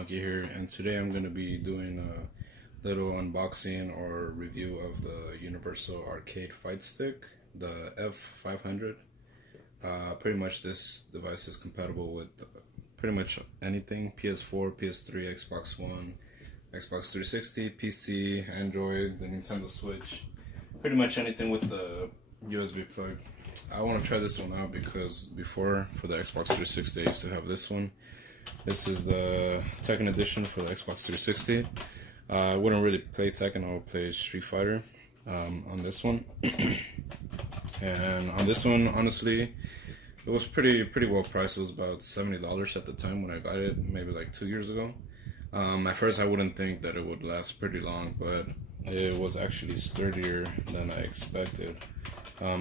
CrazyGamingMonkey here, and today I'm going to be doing a little unboxing or review of the Universal Arcade Fight Stick, the F500. Pretty much this device is compatible with pretty much anything: PS4, PS3, Xbox One, Xbox 360, PC, Android, the Nintendo Switch, pretty much anything with the USB plug. I want to try this one out because before, for the Xbox 360, I used to have this one. This is the Tekken edition for the Xbox 360. I wouldn't really play Tekken, I would play Street Fighter on this one. And on this one, honestly, it was pretty well priced. It was about $70 at the time when I got it, maybe like 2 years ago. At first I wouldn't think that it would last pretty long, but it was actually sturdier than I expected.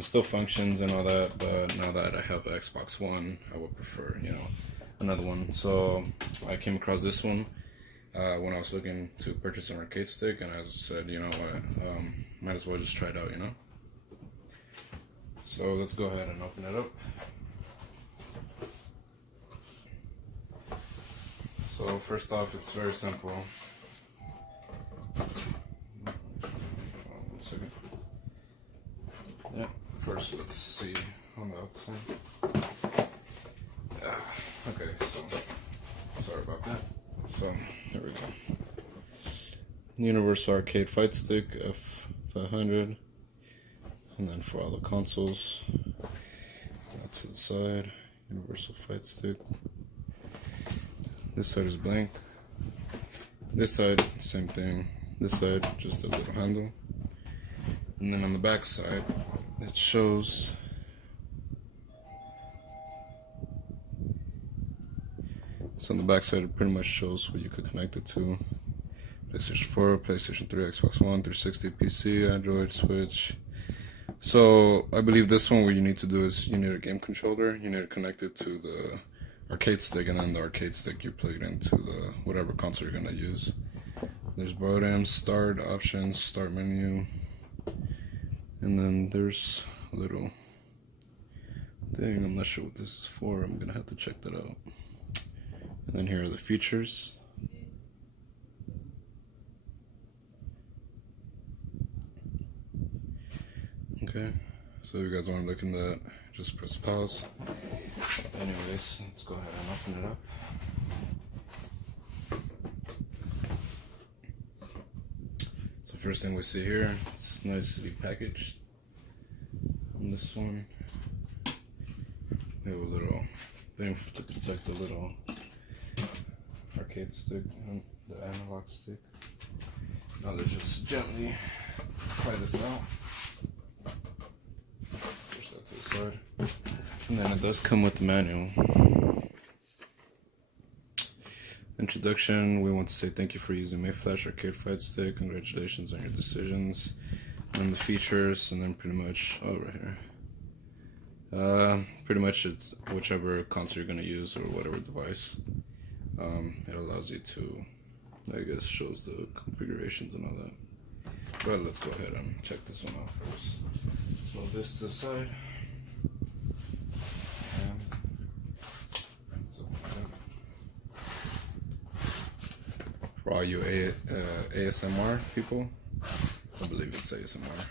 Still functions and all that, but now that I have an Xbox One, I would prefer, another one. So I came across this one when I was looking to purchase an arcade stick, and I said, you know what, might as well just try it out, So let's go ahead and open it up. So first off, it's very simple. One second. Yeah, first let's see on the outside. Okay, so sorry about that. So there we go. Universal Arcade Fight Stick F500, and then for all the consoles, to the side, Universal Fight Stick. This side is blank. This side, same thing. This side, just a little handle. And then on the back side, it shows so on the back side, it pretty much shows what you could connect it to: PlayStation 4, PlayStation 3, Xbox One, 360, PC, Android, Switch. So I believe this one, what you need to do is you need a game controller. You need to connect it to the arcade stick, and then the arcade stick you plug it into the whatever console you're gonna use. There's modem, start, options, start menu, and then there's a little thing. I'm not sure what this is for. I'm gonna have to check that out. And then here are the features. Okay, so if you guys want to look in that, just press pause. Anyways, let's go ahead and open it up. So first thing we see here, it's nicely packaged. On this one, we have a little thing to protect the little arcade stick and the analog stick. Now let's just gently pry this out. Push that to the side. And then it does come with the manual. Introduction: we want to say thank you for using MayFlash Arcade Fight Stick. Congratulations on your decisions. And the features, and then pretty much, right here. Pretty much it's whichever console you're going to use or whatever device. It allows you to, I guess, shows the configurations and all that. But let's go ahead and check this one out first. Let's move this to the side. For all you ASMR people, I believe it's ASMR.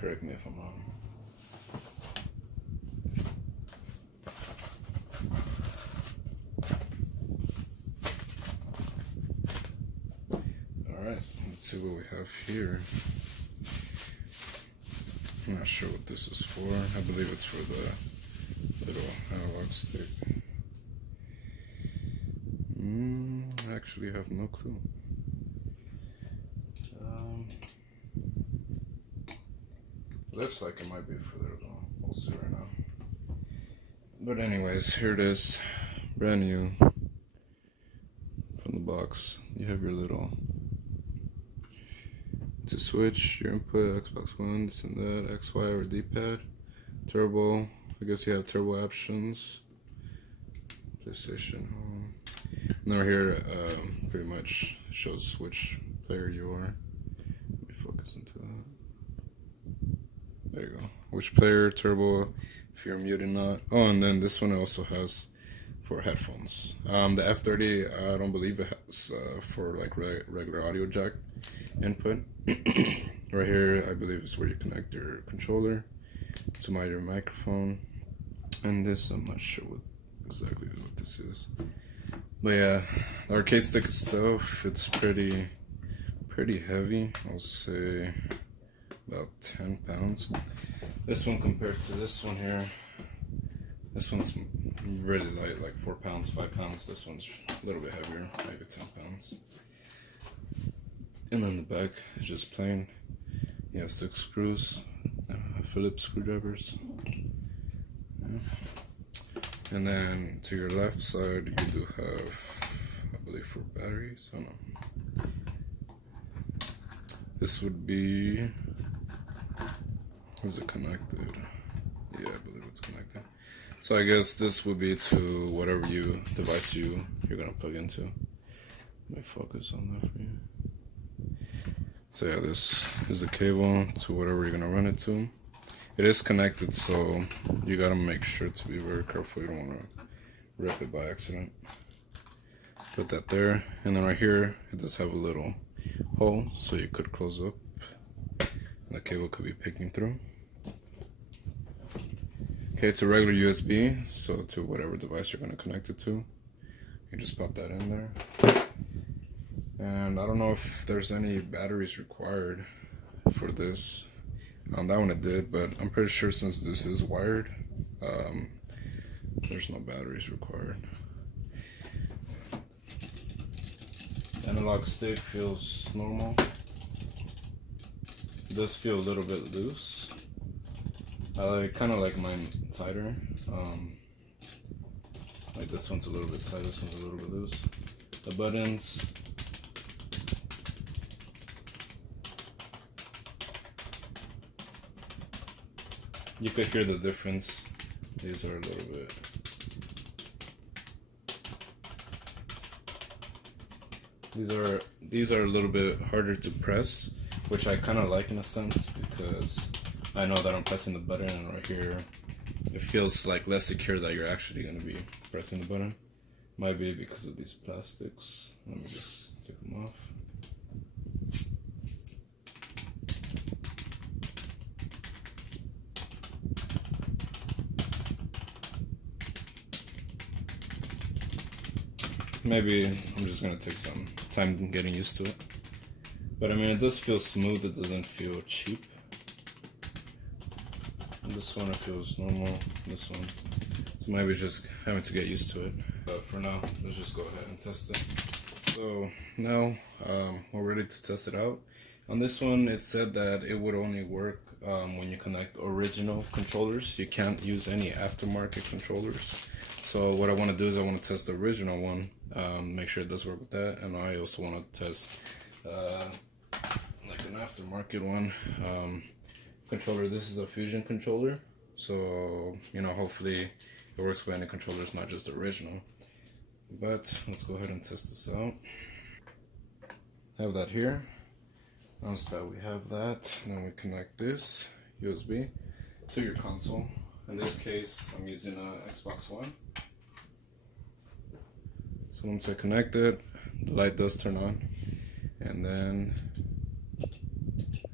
Correct me if I'm wrong. Alright, let's see what we have here. I'm not sure what this is for. I believe it's for the little analog stick. I actually have no clue. Looks like it might be for the little. We'll see right now. But anyways, here it is, brand new from the box. You have your little to switch your input, Xbox One, this and that, X, Y, or D-pad, turbo. I guess you have turbo options. PlayStation Home. And over here, pretty much shows which player you are. Let me focus into that. There you go. Which player, turbo, if you're muted not. Oh, and then this one also has for headphones. The F30, I don't believe it has for like regular audio jack input. Right here, I believe is where you connect your controller to your microphone. And this, I'm not sure exactly what this is. But yeah, the arcade stick stuff, it's pretty heavy. I'll say about 10 pounds. This one compared to this one here, this one's really light, like 4 pounds, 5 pounds. This one's a little bit heavier, maybe 10 pounds. And then the back is just plain. You have 6 screws, Phillips screwdrivers. Yeah. And then to your left side, you do have, I believe, 4 batteries. Oh no. This would be, is it connected? Yeah, I believe it's connected. So I guess this would be to whatever device you're gonna plug into. Let me focus on that for you. So yeah, this is the cable to whatever you're gonna run it to. It is connected, so you gotta make sure to be very careful. You don't wanna rip it by accident. Put that there, and then right here, it does have a little hole, so you could close up. The cable could be picking through. Okay, it's a regular USB, so to whatever device you're gonna connect it to, you just pop that in there. And I don't know if there's any batteries required for this. On that one it did, but I'm pretty sure since this is wired, there's no batteries required. Analog stick feels normal. It does feel a little bit loose. I kind of like mine tighter. Like this one's a little bit tight, this one's a little bit loose. The buttons, you could hear the difference. These are a little bit. These are a little bit harder to press, which I kind of like in a sense because I know that I'm pressing the button, and right here it feels like less secure that you're actually going to be pressing the button. Might be because of these plastics. Let me just take them off. Maybe I'm just gonna take some time getting used to it. But I mean, it does feel smooth, it doesn't feel cheap. And this one, it feels normal, this one. So maybe just having to get used to it. But for now, let's just go ahead and test it. So now, we're ready to test it out. On this one, it said that it would only work when you connect original controllers. You can't use any aftermarket controllers. So what I want to do is I want to test the original one, make sure it does work with that, and I also want to test like an aftermarket one controller. This is a Fusion controller, so you know, hopefully it works with any controllers, not just the original. But let's go ahead and test this out. I have that here. Once that we have that, then we connect this USB to your console. In this case, I'm using a Xbox One. So once I connect it, the light does turn on. And then,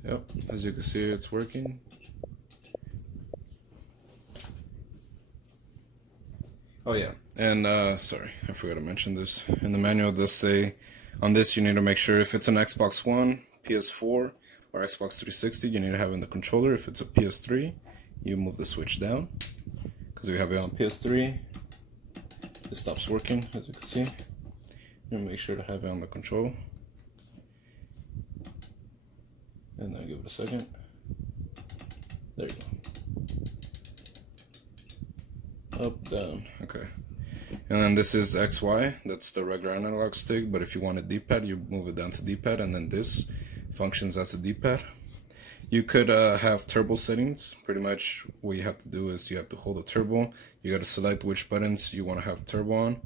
yep, as you can see, it's working. Oh yeah, and sorry, I forgot to mention this. In the manual, it does say, on this you need to make sure if it's an Xbox One, PS4, or Xbox 360, you need to have it in the controller. If it's a PS3, you move the switch down, because if you have it on PS3, it stops working, as you can see. You make sure to have it on the control, and then give it a second. There you go. Up, down, okay. And then this is XY, that's the regular analog stick, but if you want a D-pad, you move it down to D-pad, and then this functions as a D-pad. You could have turbo settings. Pretty much what you have to do is you have to hold the turbo. You got to select which buttons you want to have turbo on,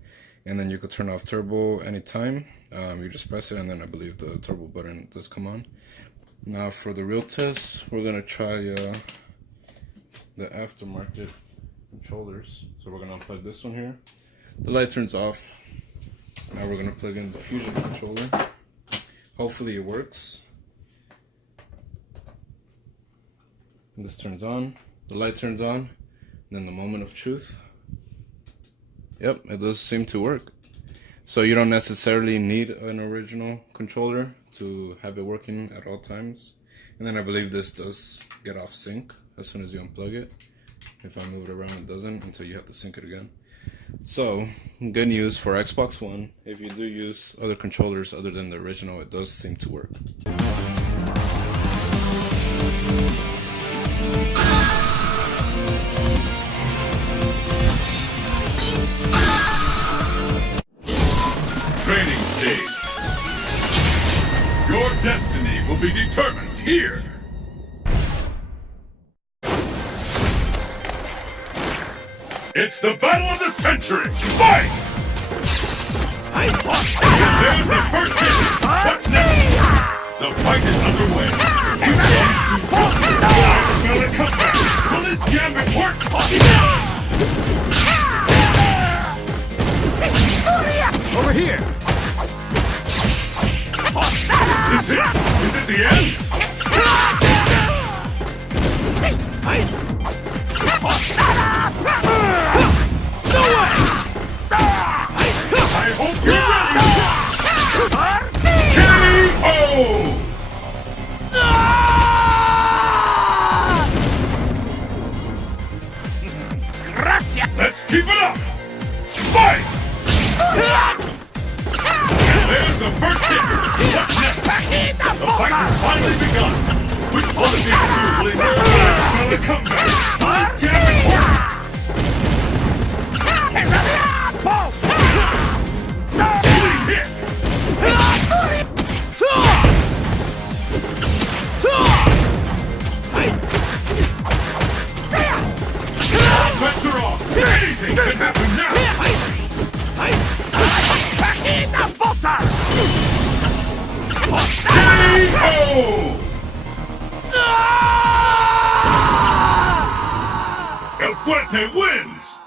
and then you could turn off turbo anytime. You just press it, and then I believe the turbo button does come on. Now for the real test, we're gonna try the aftermarket controllers. So we're gonna unplug this one here. The light turns off. Now we're gonna plug in the Fusion controller. Hopefully it works. And this turns on. The light turns on. And then the moment of truth. Yep, it does seem to work. So you don't necessarily need an original controller to have it working at all times. And then I believe this does get off sync as soon as you unplug it. If I move it around, it doesn't until you have to sync it again. So, good news for Xbox One. If you do use other controllers other than the original, it does seem to work. Training stage. Your destiny will be determined here. It's the battle of the century! Fight! And there's the first hit! What's next? The fight is underway. You smell it come back! Will this gambit work? Over here! Is it? Is it the end? I hope you're ready! KO! Let's keep it up! Fight! There's the first hit! What's next? The fight has finally begun! Which one of these two will endure the comeback? Will this gambit work? Please hit! Sweats are off! Anything can happen now! KO! El Fuerte wins!